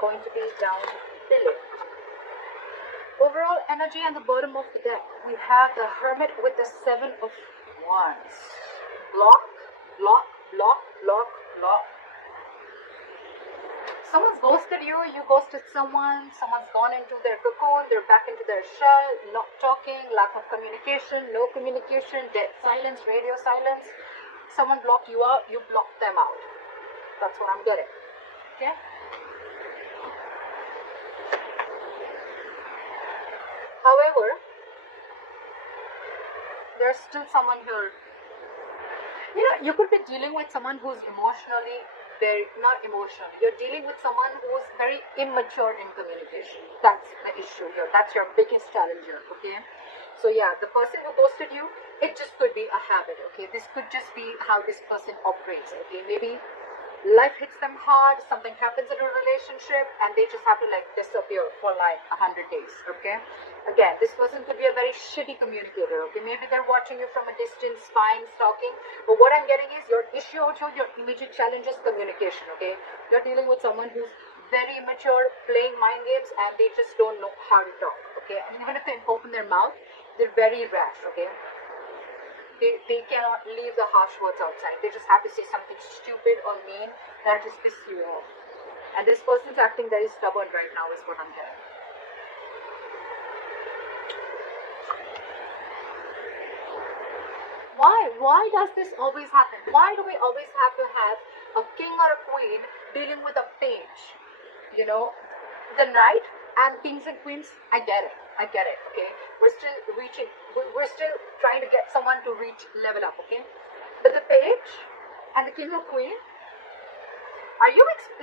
going to be down below. Overall energy on the bottom of the deck, we have the Hermit with the Seven of Wands. Block, block, block, block, block. Someone's ghosted you, you ghosted someone, someone's gone into their cocoon, they're back into their shell, not talking, lack of communication, no communication, dead silence, radio silence. Someone blocked you out, you blocked them out. That's what I'm getting. Okay? However, there's still someone here. You know, you could be dealing with someone who's emotionally not emotional. You're dealing with someone who's very immature in communication. That's the issue here. That's your biggest challenge here, okay? So yeah, the person who ghosted you, it just could be a habit, okay? This could just be how this person operates, okay? Maybe life hits them hard, something happens in a relationship, and they just have to like disappear for like 100 days, okay? Again, this person could be a very shitty communicator, okay? Maybe they're watching you from a distance, spying, stalking, but what I'm getting is your issue out here, your immediate challenge is communication, okay? You're dealing with someone who's very immature, playing mind games, and they just don't know how to talk, okay? And even if they open their mouth, they're very rash, okay? They cannot leave the harsh words outside. They just have to say something stupid or mean that just pisses you off. And this person's acting very stubborn right now is what I'm getting. Why does this always happen? Why do we always have to have a king or a queen dealing with a page? You know, the knight and kings and queens, I get it, okay? We're still trying to get someone to reach level up, okay? But the page and the king or queen,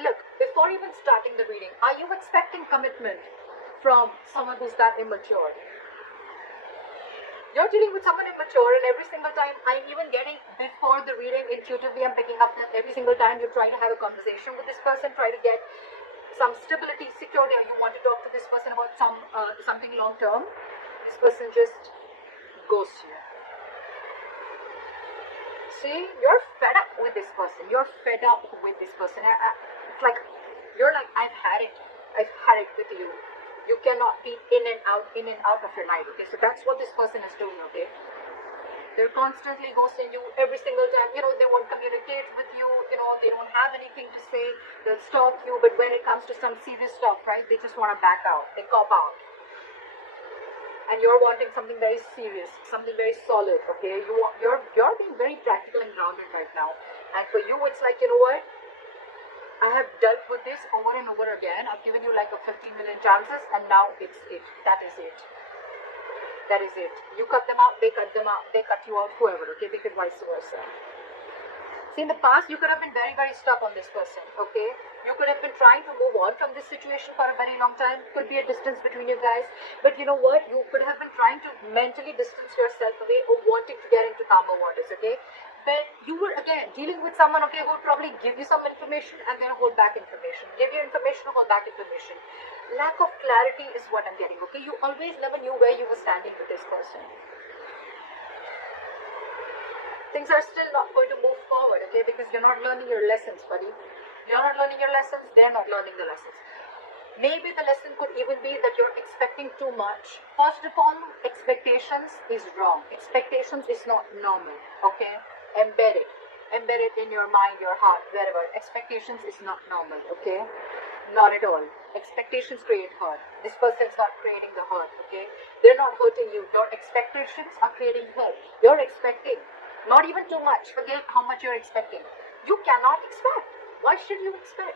look, before even starting the reading, are you expecting commitment from someone who's that immature? You're dealing with someone immature, and every single time I'm even getting, before the reading, intuitively I'm picking up that every single time you're trying to have a conversation with this person, try to get some stability, security, or you want to talk to this person about something long term, this person just ghosts you. See, you're fed up with this person. It's like, you're like, I've had it with you. You cannot be in and out of your life, okay? So that's what this person is doing, okay? They're constantly ghosting you every single time. You know, they won't communicate with you. You know, they don't have anything to say. They'll stalk you. But when it comes to some serious stuff, right, they just want to back out. They cop out. And you're wanting something very serious, something very solid, okay? You're being very practical and grounded right now. And for you, it's like, you know what? I have dealt with this over and over again. I've given you like a 15 million chances, and now it's it. That is it. You cut them out, they cut them out, they cut you out, whoever, okay? They could vice versa. See, in the past, you could have been very, very stuck on this person, okay? You could have been trying to move on from this situation for a very long time. Could be a distance between you guys. But you know what? You could have been trying to mentally distance yourself away or wanting to get into calmer waters, okay? But you were, again, dealing with someone, okay, who would probably give you some information and then hold back information. Give you information, hold back information. Lack of clarity is what I'm getting, okay? You always never knew where you were standing with this person. Things are still not going to move forward, okay? Because you're not learning your lessons, buddy. You're not learning your lessons, they're not learning the lessons. Maybe the lesson could even be that you're expecting too much. First of all, expectations is wrong. Expectations is not normal, okay? Embed it in your mind, your heart, wherever. Expectations is not normal, okay? Not at all. Expectations create hurt. This person's not creating the hurt, okay? They're not hurting you. Your expectations are creating hurt. You're expecting. Not even too much. Forget how much you're expecting. You cannot expect. Why should you expect?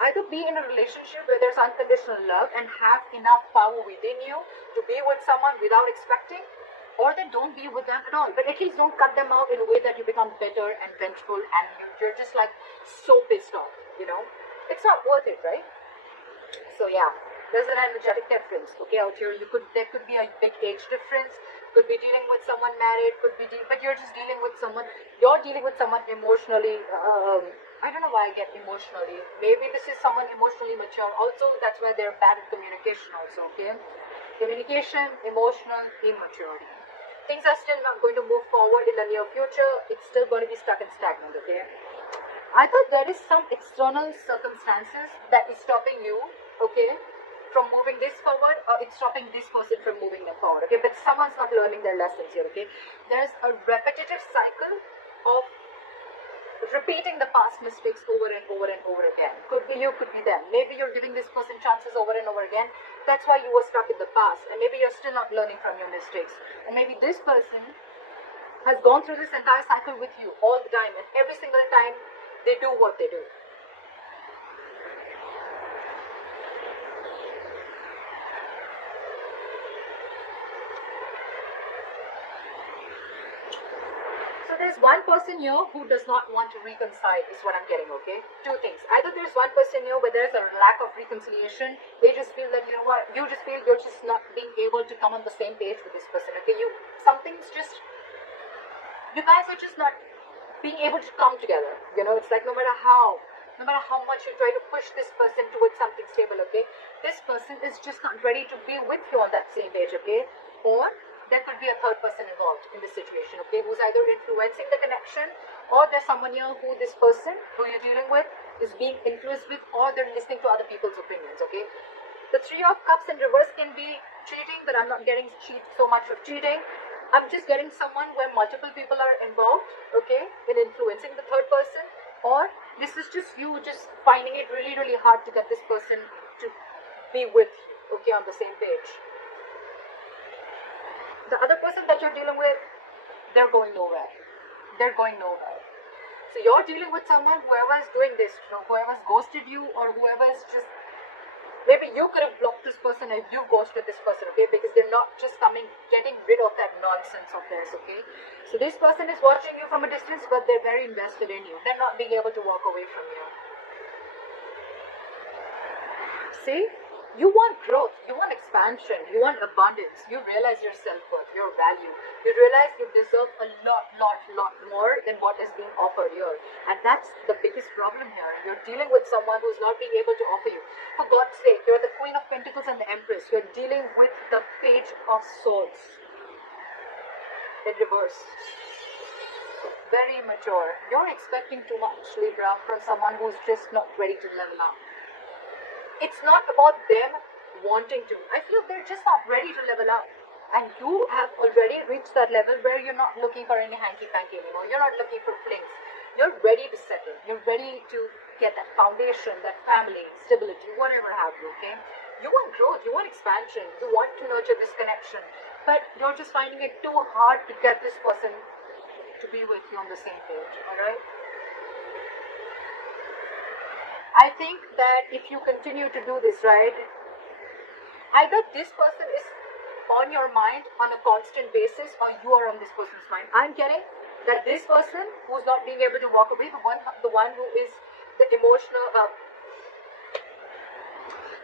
Either be in a relationship where there's unconditional love and have enough power within you to be with someone without expecting, or then don't be with them at all. But at least don't cut them out in a way that you become bitter and vengeful and you're just like so pissed off, you know? It's not worth it, right? So yeah, there's an energetic difference, okay, out here. There could be a big age difference, could be dealing with someone married, but you're just dealing with someone, emotionally, I don't know why I get emotionally. Maybe this is someone emotionally mature. Also, that's why they're bad at communication also, okay? Communication, emotional, immaturity. Things are still not going to move forward in the near future. It's still going to be stuck and stagnant, okay? Either there is some external circumstances that is stopping you, okay, from moving this forward, or it's stopping this person from moving them forward, okay, but someone's not learning their lessons here, okay. There's a repetitive cycle of repeating the past mistakes over and over and over again. Could be you, could be them. Maybe you're giving this person chances over and over again. That's why you were stuck in the past, and maybe you're still not learning from your mistakes. And maybe this person has gone through this entire cycle with you all the time, and every single time they do what they do. So there's one person here who does not want to reconcile, is what I'm getting, okay? Two things. Either there's one person here where there's a lack of reconciliation. They just feel that, you know what, you just feel you're just not being able to come on the same page with this person, okay? Something's just, you guys are just not being able to come together. You know, it's like no matter how much you try to push this person towards something stable, okay, this person is just not ready to be with you on that same page, okay? Or there could be a third person involved in this situation, okay, who's either influencing the connection, or there's someone here who this person who you're dealing with is being influenced with, or they're listening to other people's opinions, okay? The Three of Cups in reverse can be cheating, but I'm not getting so much of cheating. I'm just getting someone where multiple people are involved, okay, in influencing the third person, or this is just you just finding it really, really hard to get this person to be with you, okay, on the same page. The other person that you're dealing with, they're going nowhere. They're going nowhere. So you're dealing with someone, whoever is doing this, you know, whoever's ghosted you, or whoever's just, maybe you could have blocked this person if you ghosted this person, okay, because they're not just getting rid of that nonsense of theirs, okay. So this person is watching you from a distance, but they're very invested in you. They're not being able to walk away from you. See? You want growth, you want expansion, you want abundance, you realize your self-worth, your value, you realize you deserve a lot more than what is being offered here. And that's the biggest problem here. You're dealing with someone who's not being able to offer you. For God's sake, you're the Queen of Pentacles and the Empress. You're dealing with the Page of Swords in reverse. Very mature. You're expecting too much, Libra, from someone who's just not ready to level up. It's not about them wanting to. I feel they're just not ready to level up. And you have already reached that level where you're not looking for any hanky-panky anymore. You're not looking for flings. You're ready to settle. You're ready to get that foundation, that family, stability, whatever have you, okay? You want growth. You want expansion. You want to nurture this connection. But you're just finding it too hard to get this person to be with you on the same page, alright? I think that if you continue to do this, right, either this person is on your mind on a constant basis, or you are on this person's mind. I'm getting that this person who's not being able to walk away, the one who is the emotional,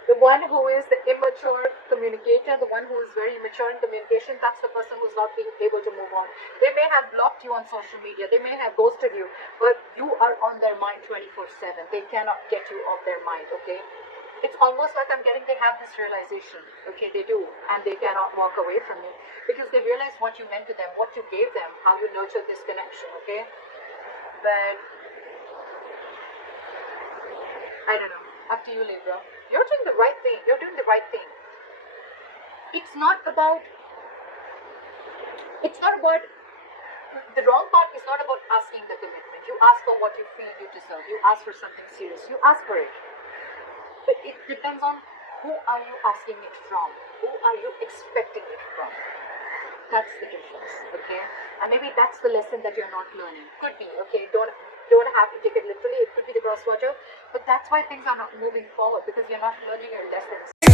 the one who is the immature communicator, the one who is very immature in communication, that's the person who's not being able to move on. They may have blocked you on social media, they may have ghosted you, but you are on their mind 24/7. They cannot get you off their mind, okay? It's almost like I'm getting they have this realization, okay, they do, and they cannot walk away from you, because they realize what you meant to them, what you gave them, how you nurtured this connection, okay? But I don't know, up to you, Libra. You're doing the right thing. You're doing the right thing. It's not about, the wrong part is not about asking the commitment. You ask for what you feel you deserve. You ask for something serious. You ask for it. But it depends on who are you asking it from? Who are you expecting it from? That's the difference, okay? And maybe that's the lesson that you're not learning. Could be, okay? Don't have to take it literally. It could be the cross watcher, but that's why things are not moving forward, because you're not learning your lessons.